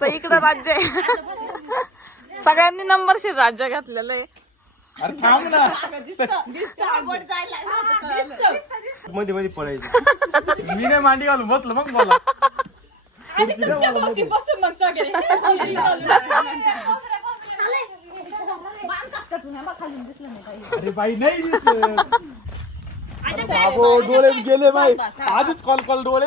तर इकडं राज्य आहे. सगळ्यांनी नंबरशीर राज्य घातलेलं आहे. अरे थांब ना. मध्ये मध्ये पळायचं. मी नाही मांडी घालून बसलो मग मला अरे बाई नाही दिसत बाबो डोळे गेले बाई. आधीच कॉल कॉल डोळे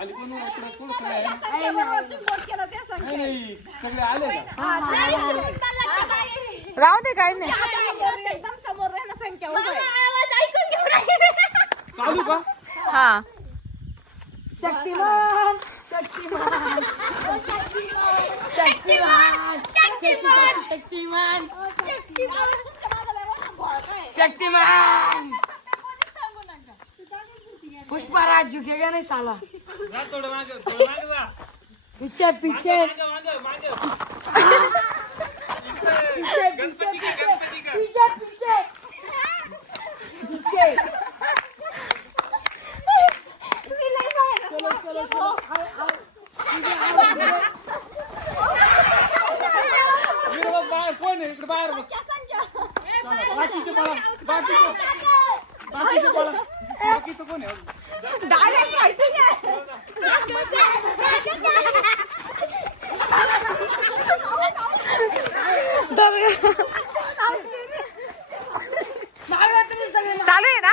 कोण सगळे आहे? नाही. नाही सगळे आले का? राहू दे काही नाही. चालू का? हा. शक्तिमान पुष्पराज झुकेगा नहीं साला. पीछे पीछे पीछे पीछे पीछे पीछे चलो चलो चलो आओ आओ इकडे बघ बाहेर कोण आहे इकडे बाहेर बघ चला, बाकीचे पळा बाकीचे बाकीचे पळा बाकीचं कोण आहे चालू आहे ना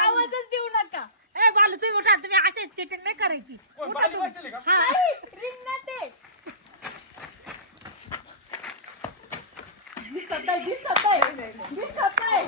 आवाजच देऊ नका ए बालू तुम्ही उठा तुम्ही असे चिटिंग नाही करायची कोण बाजी बसले का रिंग ना ते दिसत आहे दिसत आहे दिसत आहे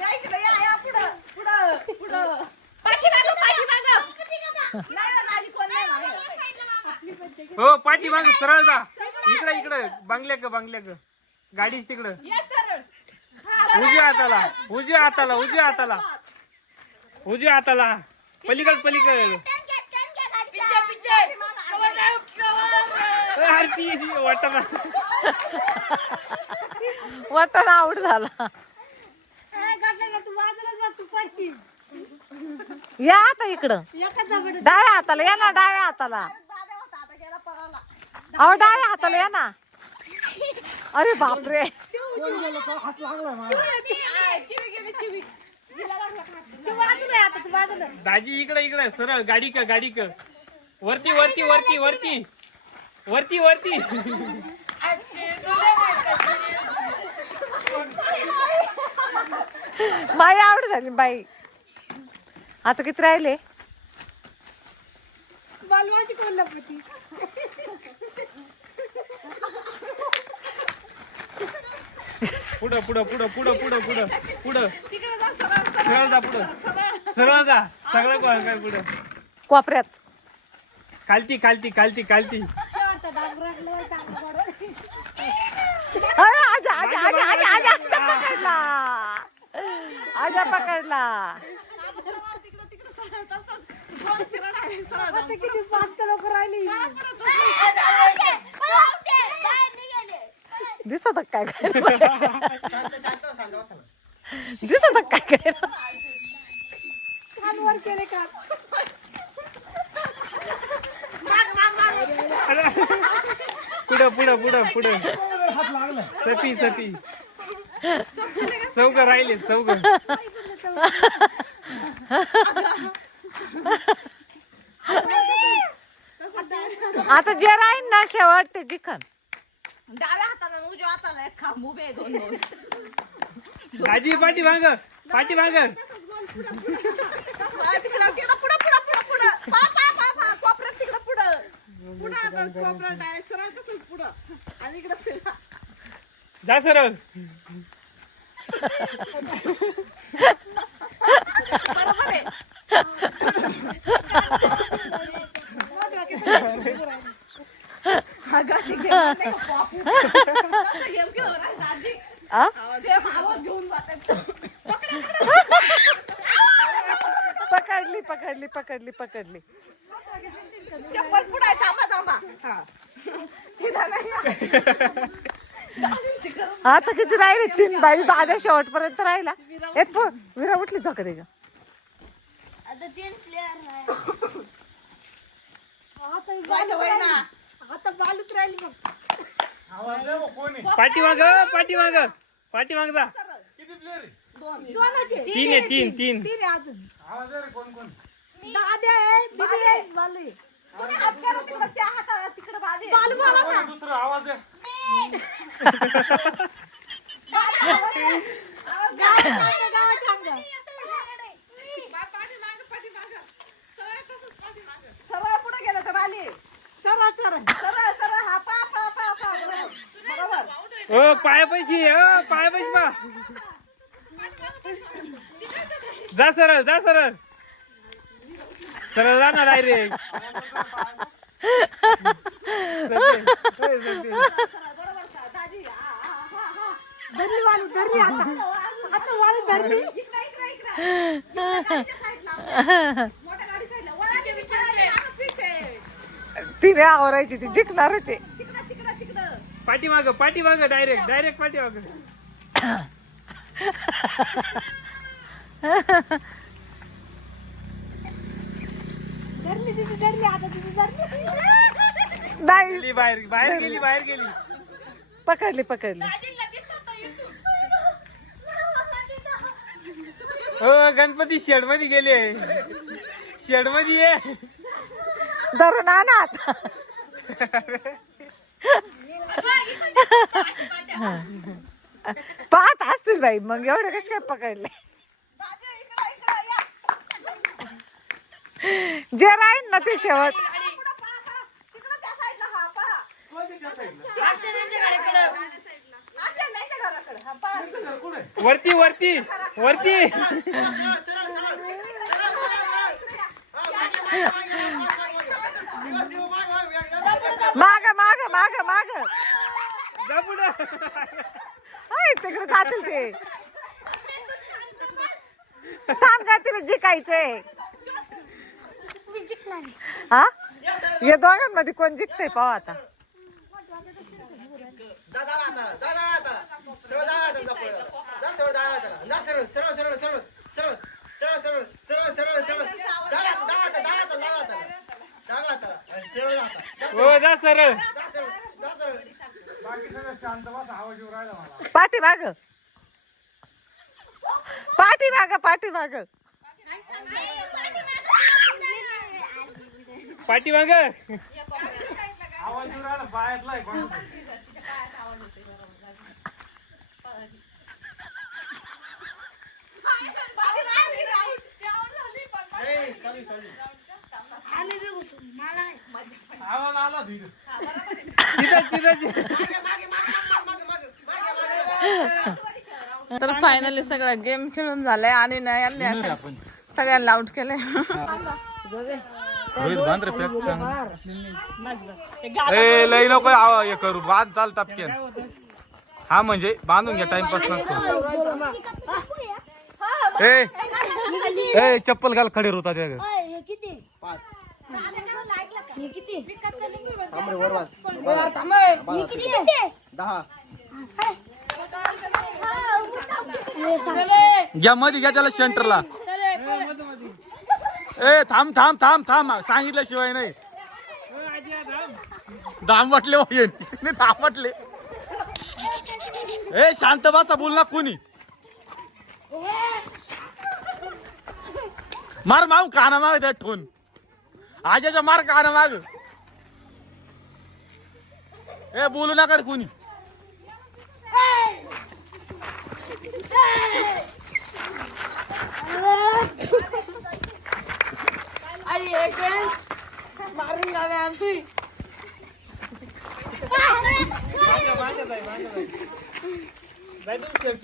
या इकडे या या पुढं पुढं पुढं पाठीमागं पाठीमागं नाही ना, दाजी कोण नाही मागे. हो पाठी मागे सरळ जा. इकडे इकडे. बांगल्या ग बांगल्या ग. गाडीच तिकडं. या सरळ. उजव्या हाताला. उजव्या हाताला उजव्या हाताला. उजव्या हाताला. पलीकड पलीकड. आरती वतन आउट झाला. या आता इकडं. डाव्या हाताला या ना डाव्या हाताला दादा होता, आता गेला पळाला. अहो डाव्या हाताला या ना. अरे बापरे. दाजी इकडे इकडे सरळ गाडी क गाडी क वरती वरती वरती वरती. वरती वरती. बाई आवड झाली बाई. आता किती राहिले? बालवाची कोण पुढं पुढं पुढं पुढं पुढं पुढं पुढं. तिकडे जा, सरळ, जा पुढं. सरळ जा. सगळं कोण काय पुढं. कोपऱ्यात. खालती खालती खालती खालती आजा आजा आजा आजा आजा आजा पकडला. आजा पकडला. किती पाच लोक राहिली दिसत काय काय? दिसत काय काय? वर केले का? पुढं पुढं पुढं पुढं. सपी सपी चौघ राहिले चौघ. आता जे राहील ना शेवट ते जिखन. डाव्या हाताला आणि उजव्या हाताला एक खांब उभे आहे दोन दोन. दाजी पाठी माग पाठी तिकडं तिकडं पुढं पुढं पुढं पुढं. पा पा पा पा कोपऱ्यात तिकडं पुढं. पुढं आता कोपऱ्यात डायरेक्ट सरळ तसंच पुढं. आणि इकडं फिरा. जा सरळ. बरोबर आहे. आ? Same आवाज घेऊन जातात. पकडली पकडली पकडली पकडली. चप्पल पुढे थांबा थांबा. हा. तिला नाही दाजींची गरज आता किती राहिले? तीन बाई दादा शेवटपर्यंत राहिला. एक पो विरा उठली झोका ग. आता तीन प्लेअर वहिना. आवाज दे मग कोणी. पाठीमाग पाठीमाग पाठीमाग जा. किती प्लेअर आहे? तीन आहे तीन तीन. सरळ तसंच पाठीमागं. सरळ पुढे गेलं तर बाली सरळ सरळ सरळ सरळ हा पा पा पा पा बरोबर. ओ पाया पैशी ओ पाया पैशी पा. जा सरळ जा सरळ. सरळ हा हा हा हा धरली वाली धरली आता. आता वाली धरली इकडे इकडे इकडे मोठ्या गाडीच्या साईडला मोठ्या गाडी साईडला वळाली बिचारी मागं पिठे तिने आवरायची ती जिंकणारच आहे. तिकडं तिकडं तिकडं पाठीमाग. पाठीमाग डायरेक्ट डायरेक्ट पाठीमाग नाही. गेली बाहेर बाहेर गेली बाहेर गेली. पकडली पकडली. हो गणपती शेडमध्ये गेले शेडमध्ये ये. धरून आणा आता. पाहत असतील बाई मग एवढे कसे काय पकडले? दाजी इकडं इकडं या जे राहील ना ते शेवट. पुढं पहा पहा तिकडं त्या साईडला हा पहा कोणी त्या साईडला आशा घराकडे हा पहा घर कुठे वरती वरती वरती माग माग माग माग तिकडे जातील ते थांब का तिला जिकायचंय हा या दोघांमध्ये कोण जिंकतंय पाहू आता हो जा सरळ बाकी सगळं शांत बस आवाज येऊ राहिला मला पाठी माग पाठी माग पाठी माग पाठीमाग आवाज आवाज आला तिथं तर फायनली सगळं गेम खेळून झालंय आणि नाही यांनी असं सगळ्यांना आउट केलंय. ए लई नको आवा- हे करू. बांध चाल टपक्यान. हा म्हणजे बांधून घ्या टाइमपास नको ए ए चप्पल घाल खडे होता त्या किती? पाच किती किती? दहा. घ्या मध्ये घ्या त्याला सेंटरला. ए थांब थांब थांब थांब. सांगितल्याशिवाय नाही. दाम म्हटले नाही दाम म्हटले ए शांत बसा बोल ना कोणी. मार माऊ काना माग त्या ठोन आजाच्या मार काना माग. ए बोलू नका कोणी.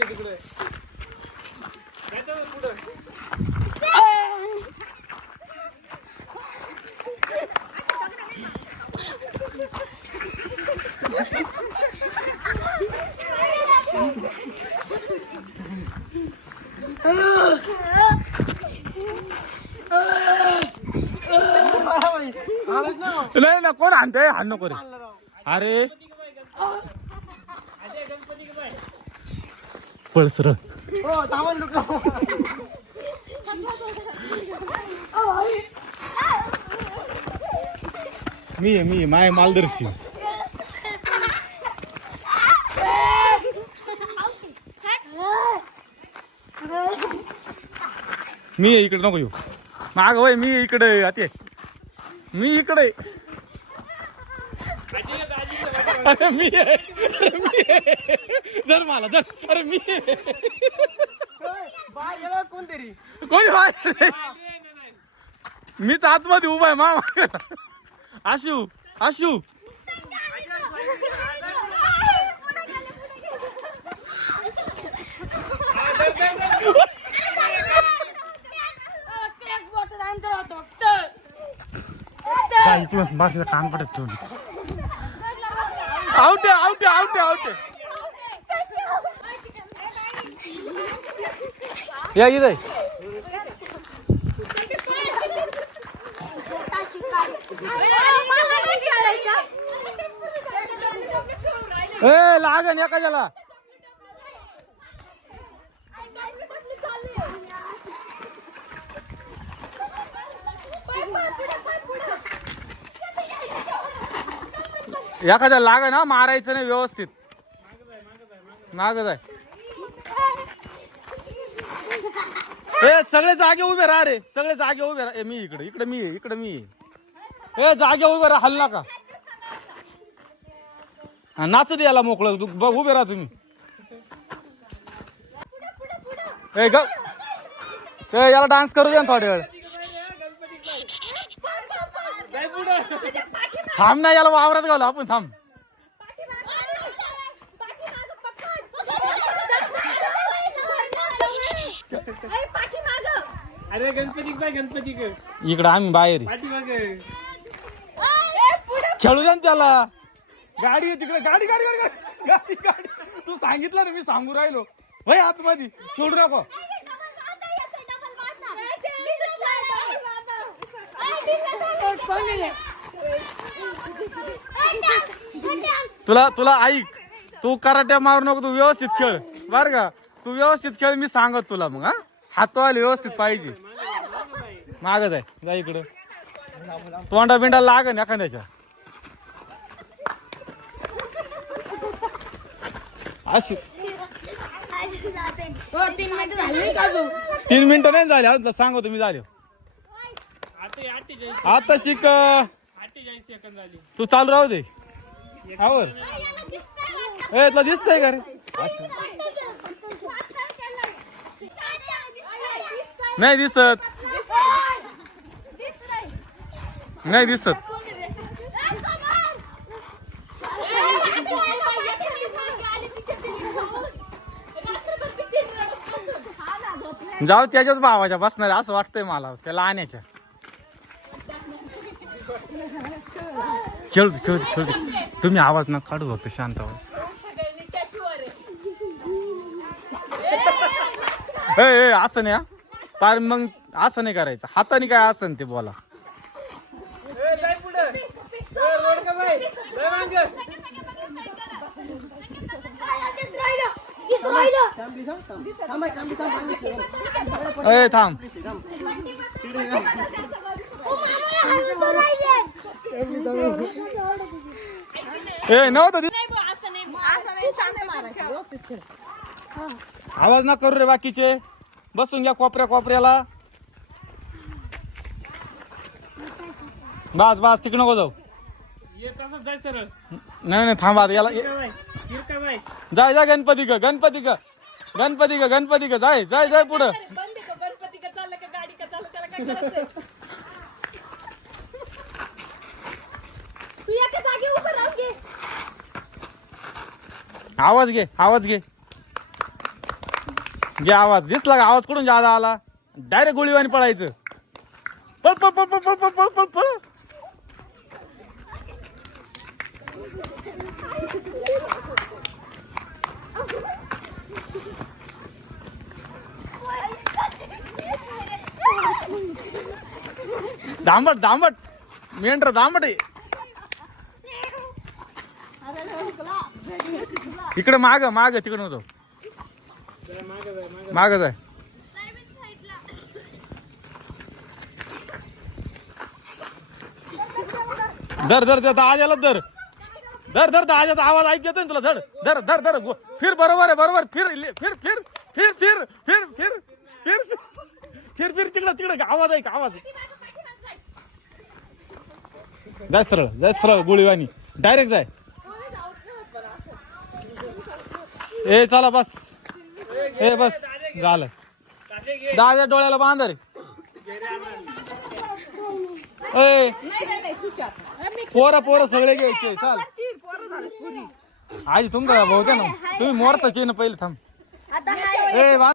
तिकडे जाय तुम्ही पुढं नाही ना कोण आणते हाण नको रे. अरे. पळसर मी मी माय मालदर्शी मी आहे, इकडे नको येऊ. माग वय मी इकडे आते. मी इकडे अरे मी जर मला जर अरे मी आहे. कोणतरी कोणी बाहेर? नाही. मीच आतमध्ये उभा आहे मामा. Ashu Ashu. mas mas ya pada tuh Aude, aude, aude, aude. Ya, gitu. Eh, lagan ya kajala. एखाद्या लाग ना मारायचं नाही व्यवस्थित. मागच आहे ए सगळे जागे उभे राहा रे सगळे जागे उभे राहा. मी इकडे इकडे मी इकडे मी हे ए जागे उभे राहा हल्ला का? हा, नाचू दे याला मोकळं तू उभे राहा तुम्ही. ए ग याला डान्स करू दे ना थोड्या वेळ. थांब ना याला वावरात घालू आपण थांब अरे गणपती काय गणपती ग इकडं आम्ही बाहेर आहे. खेळू द्या ना त्याला गाडी आहे तिकडे गाडी गाडी गाडी गाडी गाडी गाडी तू सांगितलं ना मी सांगू राहिलो होय आतमध्ये सोडू नको तुला तुला ऐक. तू कराट्या मारू नको तू व्यवस्थित खेळ. बर का? तू व्यवस्थित खेळ मी सांगत तुला मग हा? हातवाले व्यवस्थित पाहिजे. मागच आहे जा इकडं. तोंडा बिंडा लागन एखाद्याच्या. अशी. तीन मिनिटं नाही झाले सांगतो मी झाले. आता शिक अठ्ठेचाळीस सेकंद झाली. तू चालू राहू दे. आवर ए तुला दिसतंय का रे? असं. नाही दिसत. नाही दिसत. जाऊ त्याच्याच भावाच्या बसणार असं वाटतंय मला त्याला आणायच्या खेळू दे, खेळू दे, खेळू. दे. तुम्ही आवाज ना काढू फक्त शांत आवाज ए ए असं नाही हा. पार मग असं नाही करायचं. हाताने काय असं ते बोला. ए थांब. ए नव्हतं. आवाज ना करू रे बाकीचे. बसून घ्या कोपऱ्या कोपऱ्याला. बस बस तिकडे नको जाऊ. नाही नाही थांबा याला जाय जाय गणपती ग गणपती ग. गणपती ग गणपती ग जाय जाय जाय पुढं. आवाज घे आवाज घे. घे आवाज. दिसला का? आवाज कुठून जादा आला? डायरेक्ट गोळीवाणी पळायचं. पळ पळ पळ पळ पळ पळ पळ पळ दांबट दांबट मेंढर दांबट आहे. इकडे माग माग तिकडे होतो माग जाय. धर धर धर आजाला धर. धर धर आजाचा आवाज ऐक येतोय ना तुला? धर धर धर धर. फिर बरोबर आहे बरोबर. फिर ले- फिर फिर फिर फिर फिर फिर फिर फिर फिर तिकडं तिकडं. आवाज ऐक आवाज जाय सरळ जाय सरळ गोळीवानी डायरेक्ट जाय. ए चला बस. ए बस. झालं. दहा डोळ्याला बांध रे. ए. पोरं पोरं सगळे घ्यायचे. चाल. आजी तुमचा भाऊ ना. तुम्ही मोरताचे ना पहिले थांब. ए